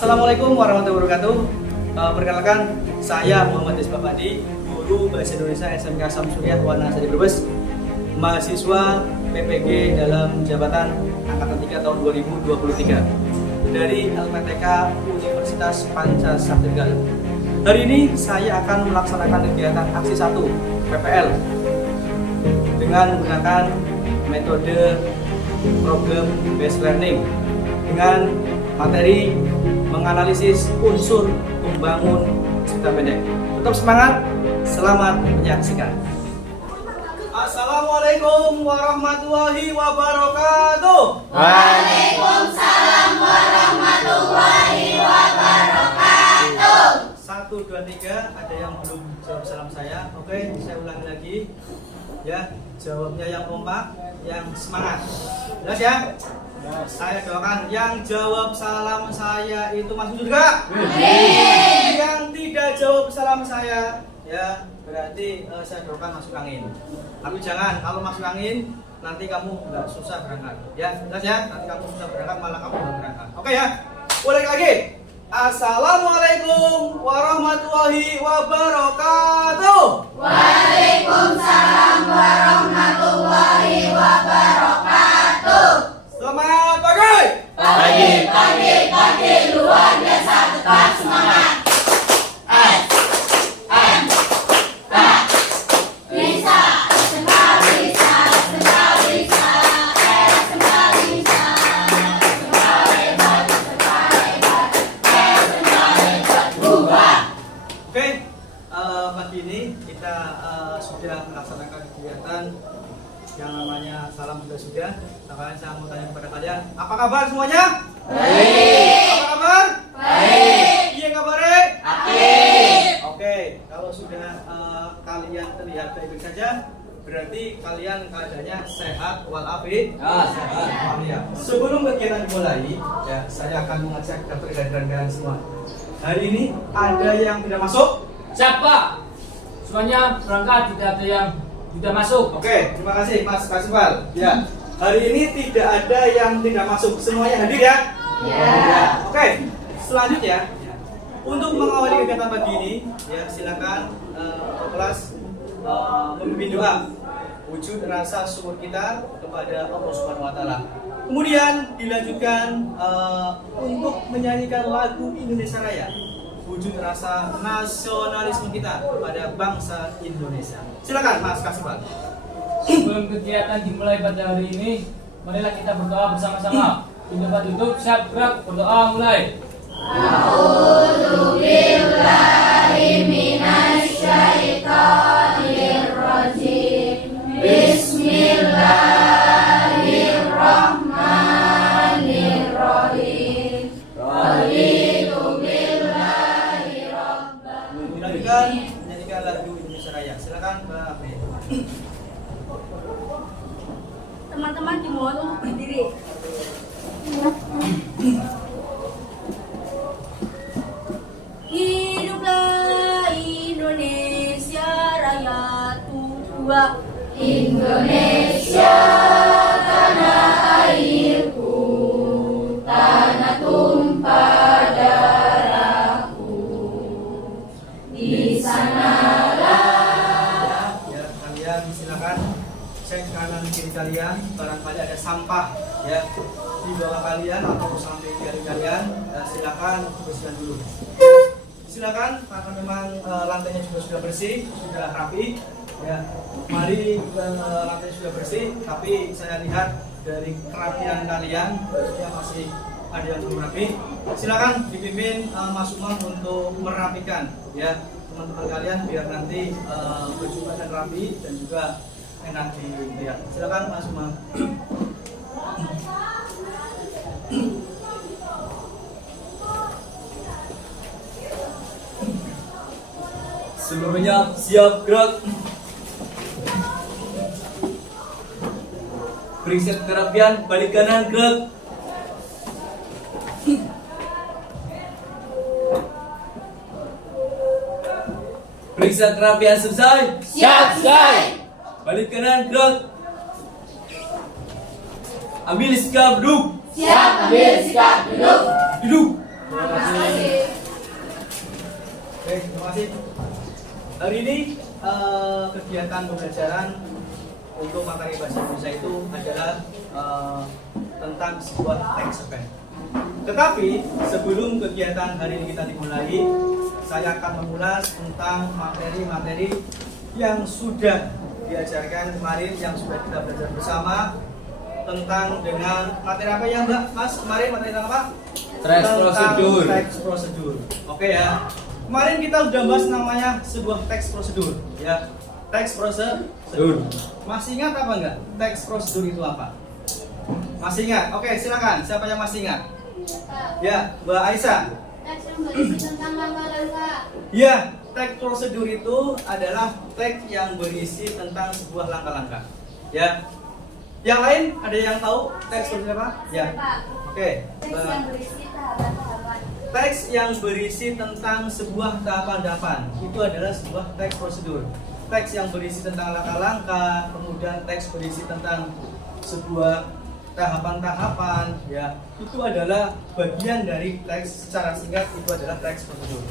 Assalamualaikum warahmatullahi wabarakatuh. Perkenalkan, saya Muhammad Isbah Padi, guru Bahasa Indonesia SMK Samsuriah Wanasari Brebes, mahasiswa PPG dalam jabatan Angkatan 3 tahun 2023 dari LPTK Universitas Pancasila. Hari ini saya akan melaksanakan kegiatan aksi 1 PPL dengan menggunakan metode problem based learning dengan materi menganalisis unsur membangun cerita pendek. Tetap semangat, selamat menyaksikan. Assalamualaikum warahmatullahi wabarakatuh. Waalaikumsalam warahmatullahi wabarakatuh. 1, 2, 3, ada yang belum jawab salam saya. Oke, saya ulangi lagi. Ya, jawabnya yang kompak, yang semangat. Jelas ya? Saya doakan yang jawab salam saya itu masuk surga. Yang tidak jawab salam saya, ya berarti saya doakan masuk angin. Tapi jangan, kalau masuk angin nanti kamu nggak susah berangkat. Ya, jelas ya? Nanti kamu susah berangkat, malah kamu nggak berangkat. Oke ya? Ulang lagi. Assalamualaikum warahmatullahi wabarakatuh. Waalaikumsalam warahmatullahi wabarakatuh. Selamat pagi. Pagi luar biasa, tetap semangat. Bisa, semua bisa, semua bisa, semua bisa, semua hebat, semua hebat, buah. Oke, pagi ini kita sudah melaksanakan kegiatan yang namanya salam sudah. Sekarang saya mau tanya kepada kalian, apa kabar semuanya? Baik. Apa kabar? Baik. Iya kabarnya? Aktif. Oke, kalau sudah kalian terlihat baik-baik saja, berarti kalian keadaannya sehat walafiat. Sehat. Ya. Sebelum kegiatan dimulai, ya saya akan mengecek daftar kehadiran kalian semua. Hari ini ada yang tidak masuk? Siapa? Semuanya berangkat, tidak ada yang tidak masuk. Oke, terima kasih Mas Kasifal. Ya, hari ini tidak ada yang tidak masuk, semuanya hadir ya? Ya. Oke, selanjutnya untuk mengawali kegiatan pagi ini, ya silakan kelas memimpin doa wujud rasa syukur kita kepada Allah Subhanahu Wa Taala. Kemudian dilanjutkan untuk menyanyikan lagu Indonesia Raya, wujud rasa nasionalisme kita kepada bangsa Indonesia. Silakan Mas Kasifal. Sebelum kegiatan dimulai pada hari ini, marilah kita berdoa bersama-sama. Pintu tutup, siap gerak, berdoa mulai. A'udzubillahi minasyaitonirrajim. Bismillahirrahmanirrahim. Raditu billahi rabban. Dilanjutkan menyanyikan lagu Indonesia Raya. Silakan Mbak April. Teman-teman dimohon untuk berdiri. Hiduplah Indonesia Raya tua. Indonesia tanah airku, tanah tumpah darahku. Di sanalah. Ya, kalian silakan cek kanan kiri kalian, barangkali ada sampah ya di bawah kalian atau samping kiri kalian, silakan bersihkan dulu. Silakan karena memang lantainya juga sudah bersih, sudah rapi. Ya, mari lantai sudah bersih, tapi saya lihat dari kerapian kalian bajunya masih ada yang belum rapi. Silakan dipimpin Mas Umam untuk merapikan ya teman-teman kalian biar nanti baju kalian rapi dan juga enak dilihat. Silakan Mas Umam. Seluruhnya siap gerak. Periksa kerapian, balik kanan gerak. Periksa kerapian selesai. Siap, selesai. Balik kanan gerak. Ambil sikap duduk. Siap, ambil sikap duduk. Duduk. Terima kasih. Oke, terima kasih. Hari ini kegiatan pembelajaran untuk materi bahasa Indonesia itu adalah tentang sebuah teks cerpen. Tetapi sebelum kegiatan hari ini kita dimulai, saya akan mengulas tentang materi-materi yang sudah diajarkan kemarin, yang sudah kita belajar bersama tentang dengan materi apa ya Mbak? Mas, kemarin materi apa? Teks prosedur. Teks prosedur. Oke ya. Kemarin kita udah bahas namanya sebuah teks prosedur, ya. Teks prosedur. Masih ingat apa enggak? Teks prosedur itu apa? Masih ingat? Oke, silakan. Siapa yang masih ingat? Ya, Mbak Aisyah. Teks yang berisi tentang langkah-langkah. Ya, teks prosedur itu adalah teks yang berisi tentang sebuah langkah-langkah. Ya. Yang lain ada yang tahu teks prosedur apa? Ya. Oke. Teks yang berisi tahapan-tahapan. Teks yang berisi tentang sebuah tahapan-tahapan itu adalah sebuah teks prosedur. Teks yang berisi tentang langkah-langkah, kemudian teks berisi tentang sebuah tahapan-tahapan, ya, itu adalah bagian dari teks. Secara singkat itu adalah teks prosedur.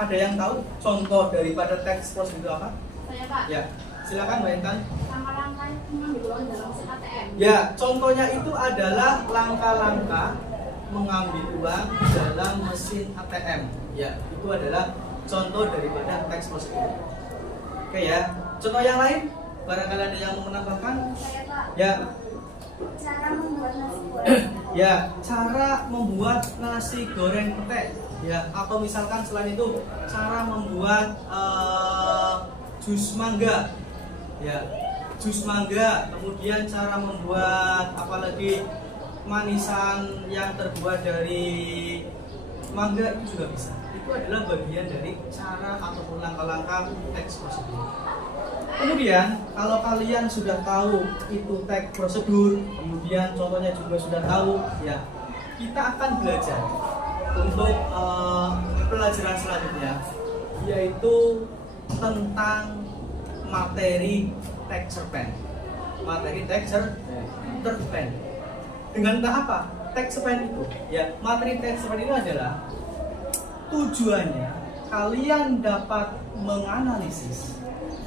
Ada yang tahu contoh daripada teks prosedur itu apa? Saya Pak. Ya, silakan bayangkan. Langkah-langkah mengambil uang dalam mesin ATM. Ya, contohnya itu adalah langkah-langkah mengambil uang dalam mesin ATM. Ya, itu adalah contoh daripada teks prosedur. Oke ya, contoh yang lain, barangkali ada yang mau menambahkan? Saya Pak. Ya, Cara membuat nasi goreng. ya, cara membuat nasi goreng petek. Ya, atau misalkan selain itu, cara membuat jus mangga. Ya, jus mangga. Kemudian cara membuat apalagi manisan yang terbuat dari mangga itu juga bisa. Itu adalah bagian dari cara ataupun langkah-langkah teks prosedur. Kemudian kalau kalian sudah tahu itu teks prosedur, kemudian contohnya juga sudah tahu, ya, kita akan belajar untuk pelajaran selanjutnya, yaitu tentang materi teks cerpen. Materi teks cerpen. Dengan apa? Teks cerpen itu, ya, materi teks cerpen itu adalah tujuannya kalian dapat menganalisis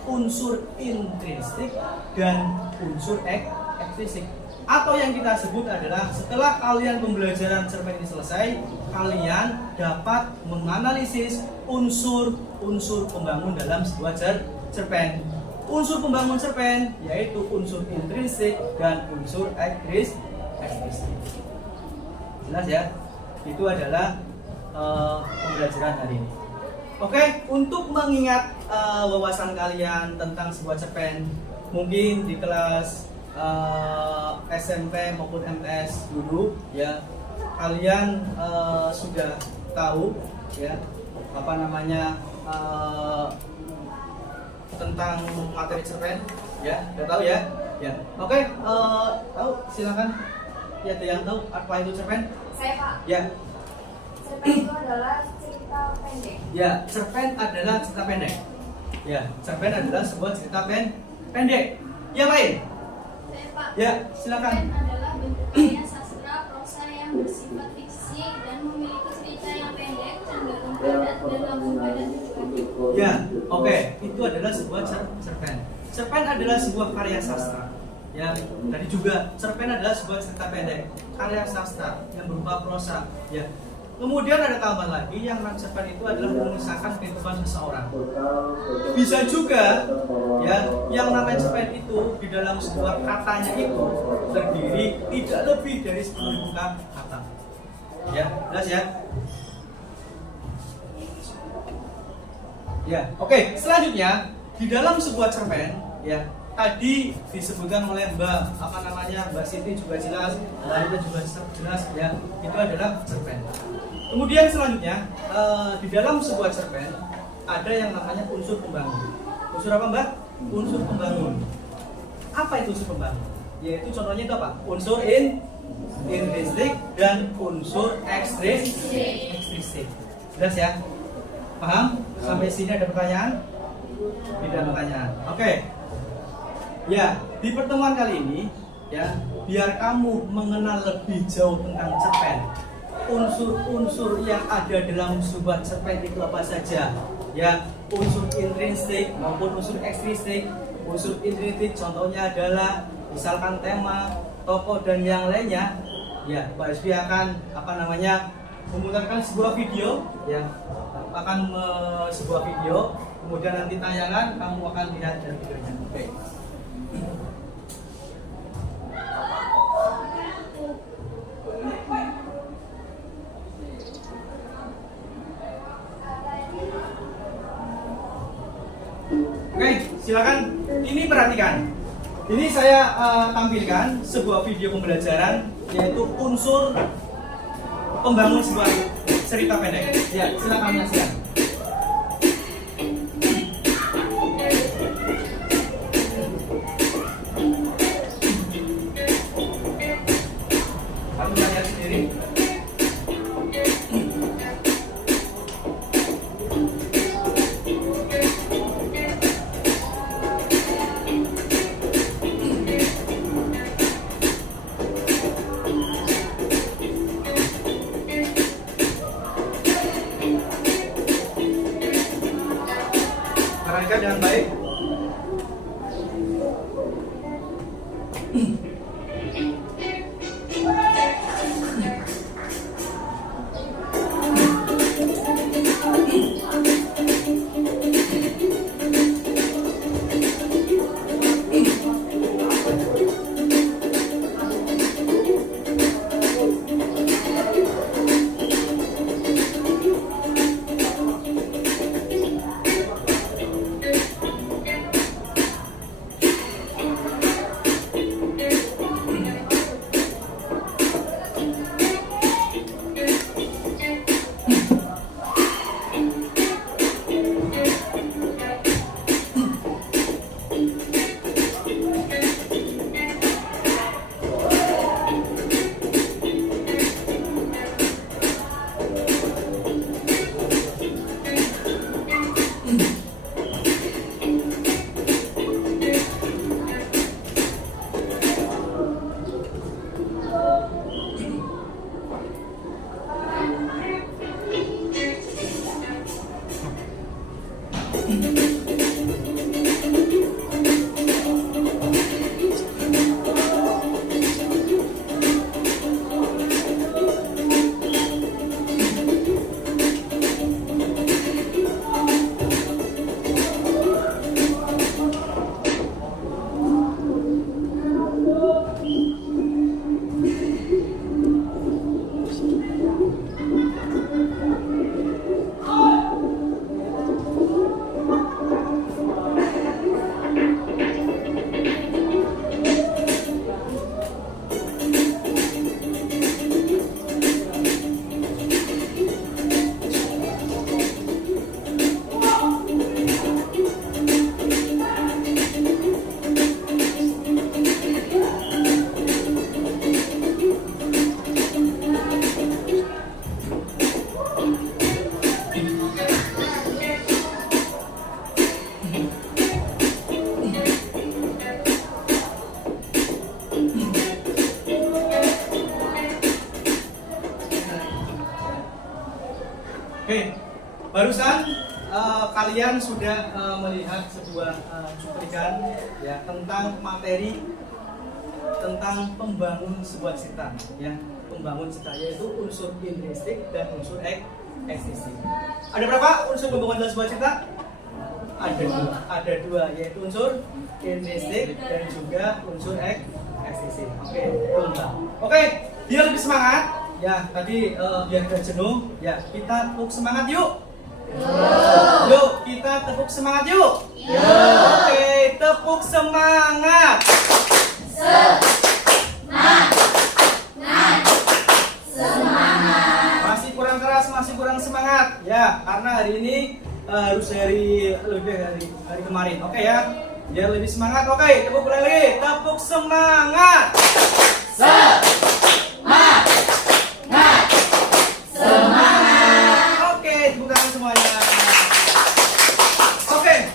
unsur intrinsik dan unsur ekstrinsik, atau yang kita sebut adalah setelah kalian pembelajaran cerpen ini selesai, kalian dapat menganalisis unsur-unsur pembangun dalam sebuah cerpen. Unsur pembangun cerpen yaitu unsur intrinsik dan unsur ekstrinsik. Jelas ya? Itu adalah pembelajaran hari ini. Oke, untuk mengingat wawasan kalian tentang sebuah cerpen, mungkin di kelas SMP maupun MTS dulu, ya, kalian sudah tahu, ya, apa namanya, tentang materi cerpen, ya, sudah tahu ya, ya. Oke, tahu, silakan. Ya, ada yang tahu apa itu cerpen? Saya Pak. Ya. Cerpen itu adalah cerita pendek. Ya, cerpen adalah cerita pendek. Ya, cerpen adalah sebuah cerita pendek. Yang lain? Saya Pak. Ya, silakan. Cerpen adalah bentuk karya sastra prosa yang bersifat fiksi dan memiliki cerita yang pendek, cenderung padat dan langsung pada tujuan. Ya, oke, itu adalah sebuah cerpen. Cerpen adalah sebuah karya sastra. Ya, tadi juga cerpen adalah sebuah cerita pendek, karya sastra yang berupa prosa. Ya. Kemudian ada tambahan lagi, yang namanya cerpen itu adalah mengisahkan kehidupan seseorang. Bisa juga, ya, yang namanya cerpen itu di dalam sebuah katanya itu terdiri tidak lebih dari 10.000 kata. Ya, jelas ya? Ya, oke. Selanjutnya di dalam sebuah cerpen, ya, tadi disebutkan oleh Mbak Siti juga jelas, Mbak Anita juga jelas, ya, itu adalah cerpen. Kemudian selanjutnya di dalam sebuah cerpen ada yang namanya unsur pembangun. Unsur apa, Mbak? Unsur pembangun. Apa itu unsur pembangun? Yaitu contohnya itu apa? Unsur intrinsik dan unsur ekstrinsik. Jelas ya? Paham? Sampai sini ada pertanyaan? Tidak pertanyaan. Oke. Ya, di pertemuan kali ini, ya, biar kamu mengenal lebih jauh tentang cerpen, unsur-unsur yang ada dalam sebuah cerpen itu apa saja? Ya, unsur intrinsik maupun unsur ekstrinsik. Unsur intrinsik contohnya adalah misalkan tema, tokoh dan yang lainnya. Ya, Pak Rizky akan memutarkan sebuah video, ya, sebuah video. Kemudian nanti tayangan kamu akan lihat dari videonya. Oke. Oke, silakan. Ini perhatikan. Ini saya tampilkan sebuah video pembelajaran, yaitu unsur pembangun sebuah cerita pendek. Ya, silakan menyaksikan. Kamu lihat sendiri. Perhatikan dengan baik. Oke, barusan kalian sudah melihat sebuah cuplikan ya tentang materi tentang pembangun sebuah cerita, ya pembangun cerita yaitu unsur intrinsik dan unsur ekstrinsik. Ada berapa unsur pembangunan dalam sebuah cerita? Ada dua, yaitu unsur intrinsik dan juga unsur ekstrinsik. Oke, biar lebih semangat. Ya, tadi biar gak jenuh, ya kita tepuk semangat yuk. Yuk, kita tepuk semangat yuk. Oke, tepuk semangat. Masih kurang keras, masih kurang semangat. Ya, karena hari ini harus lebih dari hari kemarin. Oke ya, biar lebih semangat. Oke, tepuk lagi, tepuk semangat.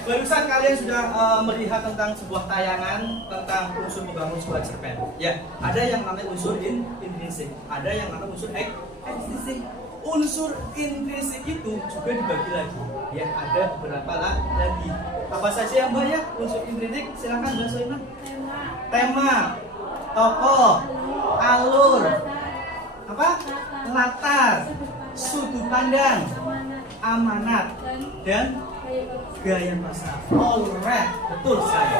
Barusan kalian sudah melihat tentang sebuah tayangan tentang unsur membangun sebuah cerpen. Ya, ada yang namanya unsur intrinsik, ada yang namanya unsur ekstrinsik. Unsur intrinsik itu juga dibagi lagi. Ya, ada beberapa lagi. Apa saja yang banyak unsur intrinsik? Silakan Mbak Soimah. Tema, tokoh, alur, apa? Latar, sudut pandang, amanat, dan gaya bahasa. Alright, betul sekali.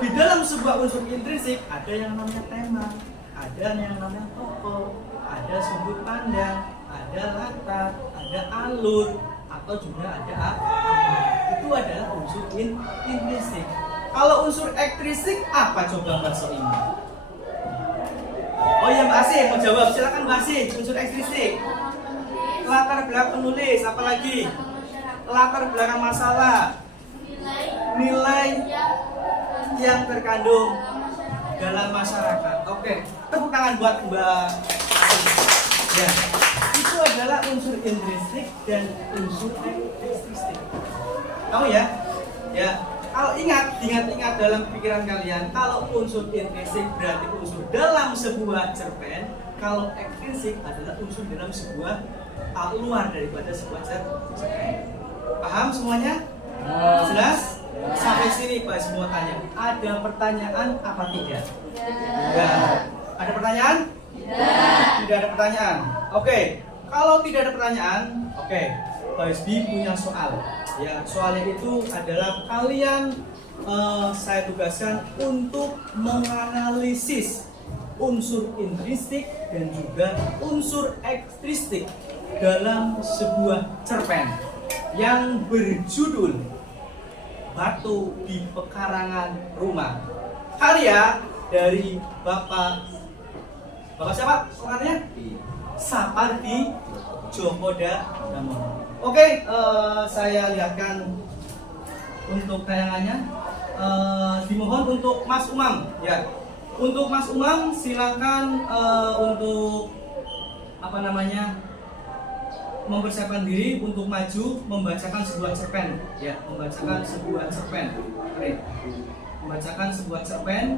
Di dalam sebuah unsur intrinsik ada yang namanya tema, ada yang namanya tokoh, ada sudut pandang, ada latar, ada alur, atau juga ada amanat. Itu adalah unsur intrinsik. Kalau unsur ekstrinsik apa coba Mbak Soimah? Oh ya Mbak Asih mau jawab, silakan Mbak Asih. Unsur ekstrinsik, latar belakang penulis, apalagi latar belakang masalah, nilai yang terkandung dalam masyarakat. Oke, tepuk tangan buat Mbak Asih. Ya, itu adalah unsur intrinsik dan unsur ekstrinsik. Tahu ya? Ya. Kalau ingat dalam pikiran kalian, kalau unsur intrinsik berarti unsur dalam sebuah cerpen, kalau ekstrinsik adalah unsur dalam sebuah luar daripada sebuah cerpen. Paham semuanya? Jelas? Sampai sini Pak semua tanya. Ada pertanyaan apa tidak? Tidak. Ada pertanyaan? Tidak ada pertanyaan. Oke. Kalau tidak ada pertanyaan, oke. Pak Hizbi punya soal. Ya, soalnya itu adalah kalian saya tugaskan untuk menganalisis unsur intrinsik dan juga unsur ekstrinsik dalam sebuah cerpen yang berjudul Batu di Pekarangan Rumah, karya dari Bapak siapa? Pengarangnya? Sapardi Djoko Damono. Oke, saya lihatkan untuk tayangannya. Dimohon untuk Mas Umam, ya. Untuk Mas Umam, silakan untuk mempersiapkan diri untuk maju membacakan sebuah cerpen, ya, membacakan sebuah cerpen. Oke. Membacakan sebuah cerpen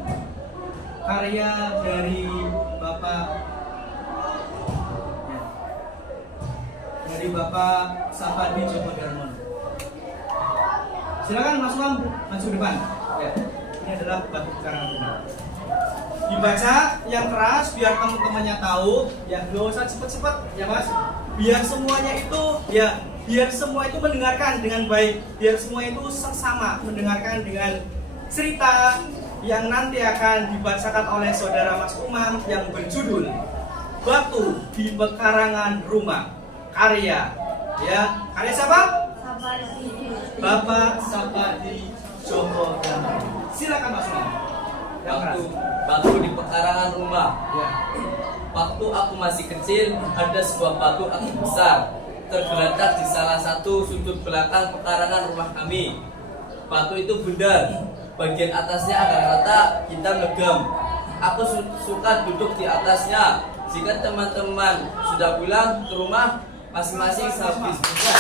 karya dari Bapak Sapardi Djoko Damono. Silakan Mas Umam maju ke depan. Ya. Ini adalah Batu Pekarangan Rumah. Dibaca yang keras biar teman-temannya tahu, ya, nggak usah cepet-cepet ya Mas. Biar semuanya itu, ya, biar semua itu mendengarkan dengan baik, biar semua itu sama mendengarkan dengan cerita yang nanti akan dibacakan oleh saudara Mas Umam yang berjudul Batu di Pekarangan Rumah, karya siapa? Bapak Sapardi Djoko Damono. Silakan Mas Umam. Batu di Pekarangan Rumah. Ya. Waktu aku masih kecil, ada sebuah batu akik besar tergeletak di salah satu sudut belakang pekarangan rumah kami. Batu itu bundar, bagian atasnya agak rata, hitam legam. Aku suka duduk di atasnya. Jika teman-teman sudah pulang ke rumah, masing-masing sehabis bekerja.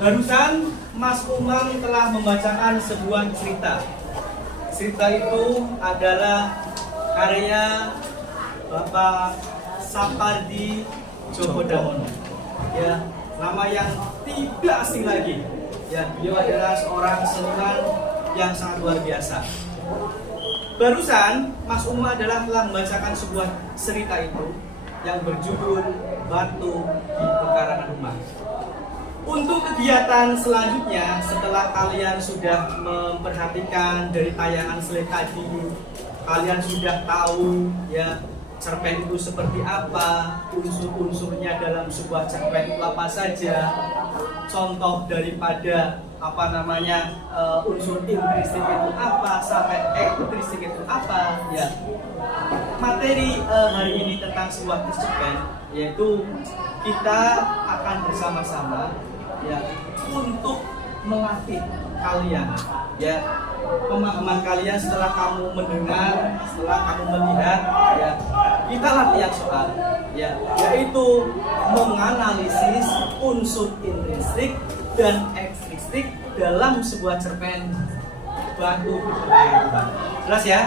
Barusan Mas Umam telah membacakan sebuah cerita. Cerita itu adalah karya Bapak Sapardi Djoko Damono. Ya, nama yang tidak asing lagi. Ya, beliau adalah seorang seniman yang sangat luar biasa. Barusan Mas Umam telah membacakan sebuah cerita itu yang berjudul Batu di Pekarangan Rumah. Untuk kegiatan selanjutnya, setelah kalian sudah memperhatikan dari tayangan slide tadi, kalian sudah tahu ya cerpen itu seperti apa, unsur-unsurnya dalam sebuah cerpen itu apa saja, contoh daripada unsur intrinsik itu apa sampai ekstrinsik itu apa, ya. Materi hari ini tentang sebuah cerpen, yaitu kita akan bersama-sama ya untuk melatih kalian ya pemahaman kalian setelah kamu mendengar, setelah kamu melihat ya, kita latihan soal ya, yaitu menganalisis unsur intrinsik dan ekstrinsik dalam sebuah cerpen Batu di Pekarangan Rumah. Jelas ya?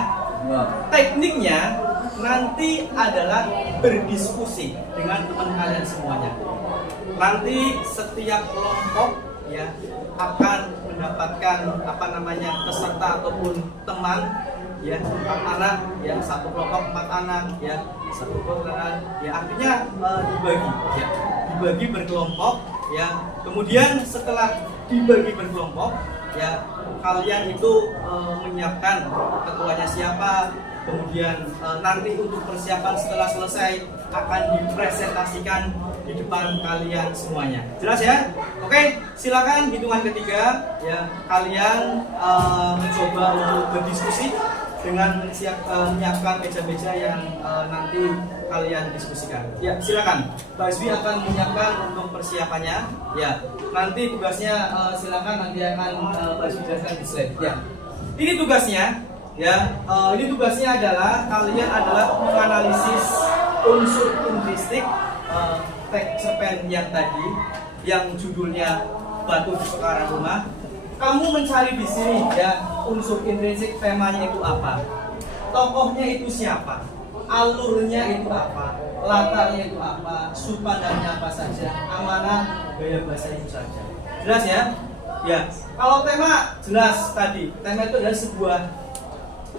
Tekniknya nanti adalah berdiskusi dengan teman kalian semuanya. Nanti setiap kelompok ya akan mendapatkan peserta ataupun teman ya 4 anak ya, satu kelompok 4 anak ya, satu kelompok ya, artinya dibagi berkelompok ya. Kemudian setelah dibagi berkelompok ya, kalian itu menyiapkan ketuanya siapa. Kemudian nanti untuk persiapan setelah selesai akan dipresentasikan di depan kalian semuanya. Jelas ya? Oke, silakan hitungan ketiga ya, kalian mencoba untuk berdiskusi dengan menyiapkan meja-meja yang nanti kalian diskusikan. Ya, silakan. Pak Zwi akan menyiapkan untuk persiapannya. Ya, nanti tugasnya silakan nanti akan Pak Zwi jelaskan di slide. Ya, ini tugasnya. Ya, ini tugasnya adalah kalian menganalisis unsur intrinsik teks cerpen yang tadi, yang judulnya Batu di Pekarangan Rumah. Kamu mencari di sini ya unsur intrinsik, temanya itu apa, tokohnya itu siapa, alurnya itu apa, latarnya itu apa, sudut pandangnya apa saja, amanah, gaya bahasa itu saja. Jelas ya? Ya. Kalau tema jelas tadi, tema itu adalah sebuah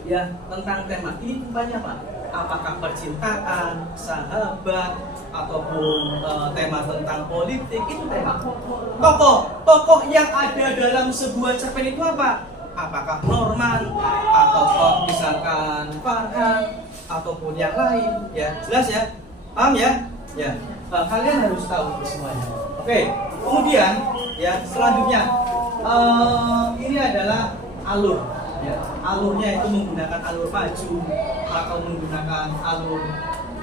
ya tentang tema. Ini tempatnya apa? Apakah percintaan, sahabat, ataupun tema tentang politik, itu tema. Tokoh yang ada dalam sebuah cerpen itu apa? Apakah Norman, atau misalkan Farhan, ataupun yang lain? Ya, jelas ya? Paham ya? Ya, kalian harus tahu itu semuanya. Oke, kemudian ya selanjutnya ini adalah alur. Ya, alurnya itu menggunakan alur maju atau menggunakan alur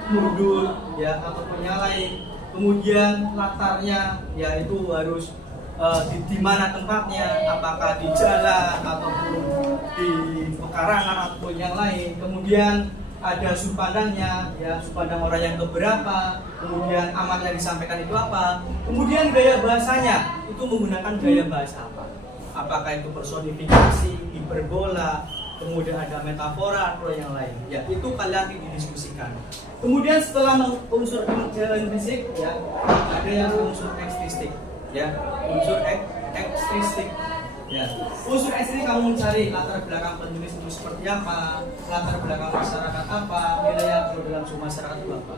mundur ya, ataupun yang lain. Kemudian latarnya ya itu harus di mana tempatnya, apakah di jalan ataupun di pekarangan ataupun yang lain. Kemudian ada sudut pandangnya ya, sudut pandang orang yang keberapa. Kemudian amat yang disampaikan itu apa. Kemudian gaya bahasanya itu menggunakan gaya bahasa apa, apakah itu personifikasi, hiperbola, kemudian ada metafora atau yang lain. Ya, itu kalian didiskusikan. Kemudian setelah unsur intrinsik ya, ada yang unsur ekstristik. Ya, unsur ekstristik. Ya, unsur ekstristik kamu mencari latar belakang penulis itu seperti apa, latar belakang masyarakat apa, nilai yang perlu dalam suatu masyarakat itu apa.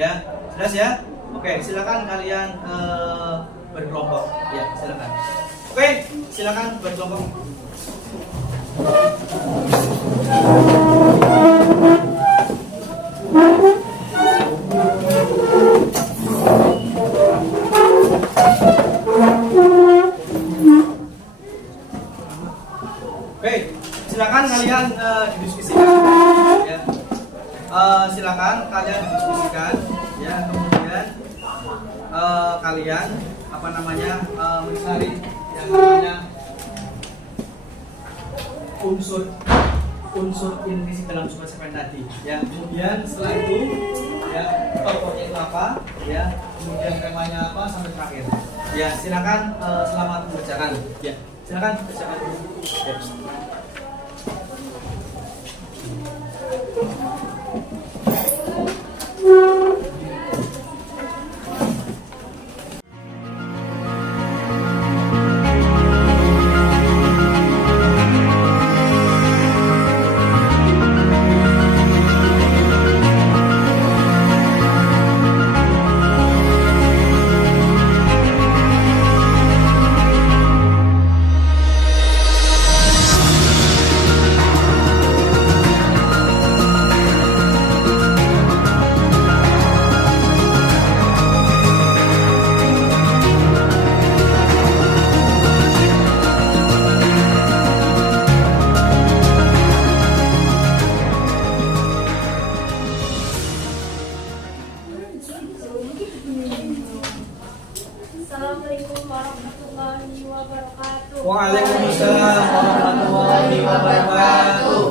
Ya, jelas ya? Oke, silakan kalian berkelompok. Ya, silakan. Oke, silakan berkelompok. Oke, silakan kalian didiskusikan. Ya. Silakan kalian didiskusikan. Ya, kemudian kalian mencari yang namanya unsur intrinsik dalam sebuah cerpen tadi ya. Kemudian setelah itu ya tokohnya itu apa ya, kemudian temanya apa sampai terakhir ya. Silakan selamat mengerjakan ya, silakan kerjakan ya. Assalamualaikum warahmatullahi wabarakatuh. Waalaikumsalam warahmatullahi wabarakatuh.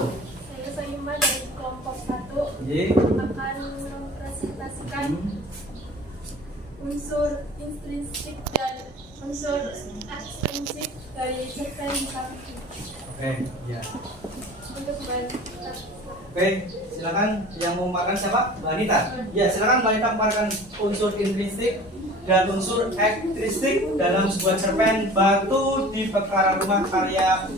Saya Soimah dari kelompok 1 Ye. akan mempresentasikan unsur intrinsik dan unsur ekstrinsik dari cerpen Kapiki. Oke, ya. Untuk Oke, silakan yang mau memaparkan siapa? Mbak Anita. Ya, silakan Mbak Anita memaparkan unsur intrinsik dan unsur ekstristik dalam sebuah cerpen Batu di Perkara Rumah karya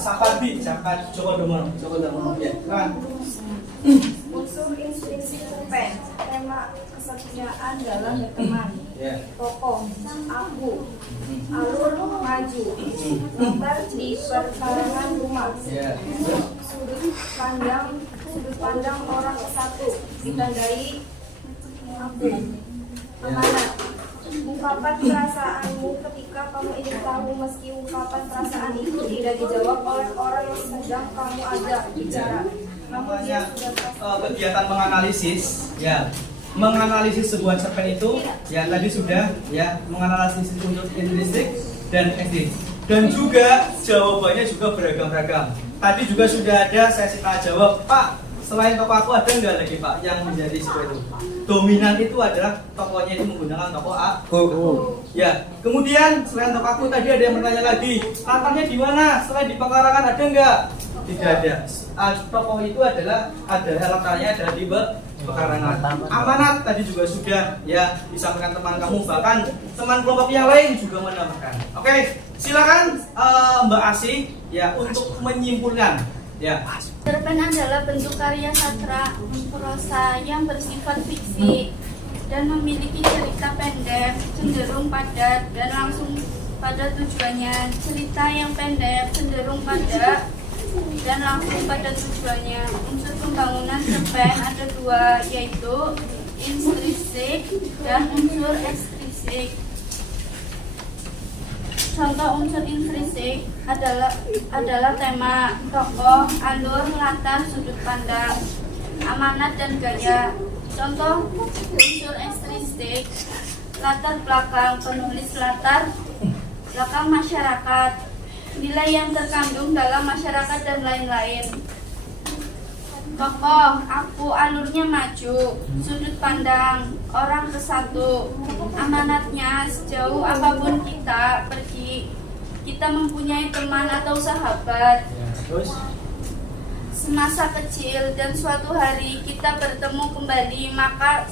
Sapardi Djoko Damono. Ya, silakan. Unsur intrinsik cerpen, tema kesetiaan dalam berteman, tokoh, aku, alur maju, latar di perkarangan rumah, sudut pandang orang kesatu, ditandai aku, amanat, ungkapan perasaanmu ketika kamu ingin tahu meski ungkapan perasaan itu tidak dijawab oleh orang yang sedang kamu ajak bicara. Namanya kegiatan menganalisis, ya, menganalisis sebuah cerpen itu, ya tadi sudah, ya, menganalisis unsur intrinsik dan ekstrisik, dan juga jawabannya juga beragam-ragam. Tadi juga sudah ada sesi tanya jawab, Pak. Selain tokoh aku ada nggak lagi Pak yang menjadi seperti itu? Dominan itu adalah tokohnya itu menggunakan tokoh aku. Ya, kemudian selain tokoh aku tadi ada yang bertanya lagi, latarnya di mana? Selain di pekarangan ada nggak? Tidak ada. Tokoh itu adalah latarnya ada di pekarangan. Amanat tadi juga sudah ya disampaikan teman kamu, bahkan teman kelompok yang lain juga menambahkan. Oke, silakan Mbak Asih ya untuk menyimpulkan. Ya. Cerpen adalah bentuk karya sastra prosa yang bersifat fiksi dan memiliki cerita pendek, cenderung padat dan langsung pada tujuannya. Cerita yang pendek, cenderung padat dan langsung pada tujuannya. Unsur pembangunan cerpen ada dua, yaitu intrinsik dan unsur ekstrisik. Contoh unsur intrinsik adalah tema, tokoh, alur, latar, sudut pandang, amanat dan gaya. Contoh unsur ekstrisik, latar belakang penulis, latar belakang masyarakat, nilai yang terkandung dalam masyarakat dan lain-lain. Tokoh, aku, alurnya maju, sudut pandang, orang kesatu, amanatnya sejauh apapun kita pergi, kita mempunyai teman atau sahabat. Semasa kecil dan suatu hari kita bertemu kembali, maka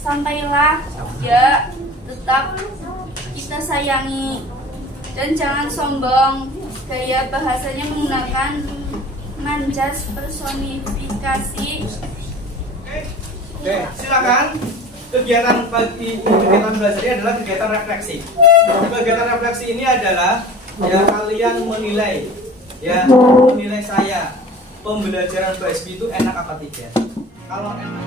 sampailah ya, tetap kita sayangi dan jangan sombong. Gaya bahasanya menggunakan manjas personifikasi. Oke, silakan. Kegiatan belajar ini adalah kegiatan refleksi. Kegiatan refleksi ini adalah ya kalian menilai, ya menilai saya pembelajaran BSB itu enak apa tidak. Kalau enak,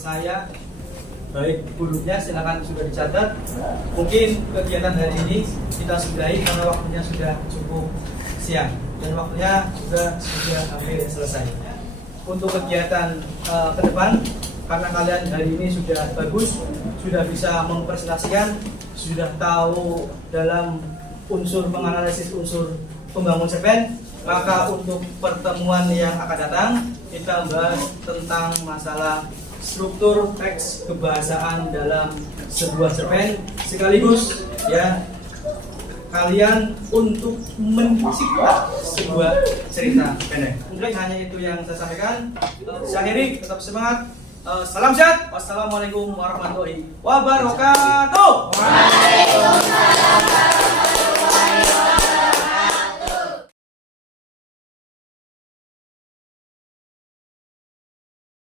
saya baik buruknya silakan sudah dicatat. Mungkin kegiatan hari ini kita sudahi karena waktunya sudah cukup siang dan waktunya juga sudah hampir selesai. Untuk kegiatan ke depan, karena kalian hari ini sudah bagus, sudah bisa mempresentasikan, sudah tahu dalam unsur menganalisis unsur pembangun cerpen, maka untuk pertemuan yang akan datang kita bahas tentang masalah struktur teks kebahasaan dalam sebuah cerpen, sekaligus ya kalian untuk mencipta sebuah cerita pendek. Mungkin hanya itu yang saya sampaikan. Saya akhiri, tetap semangat. Salam sehat. Wassalamualaikum warahmatullahi wabarakatuh. Waalaikumsalam.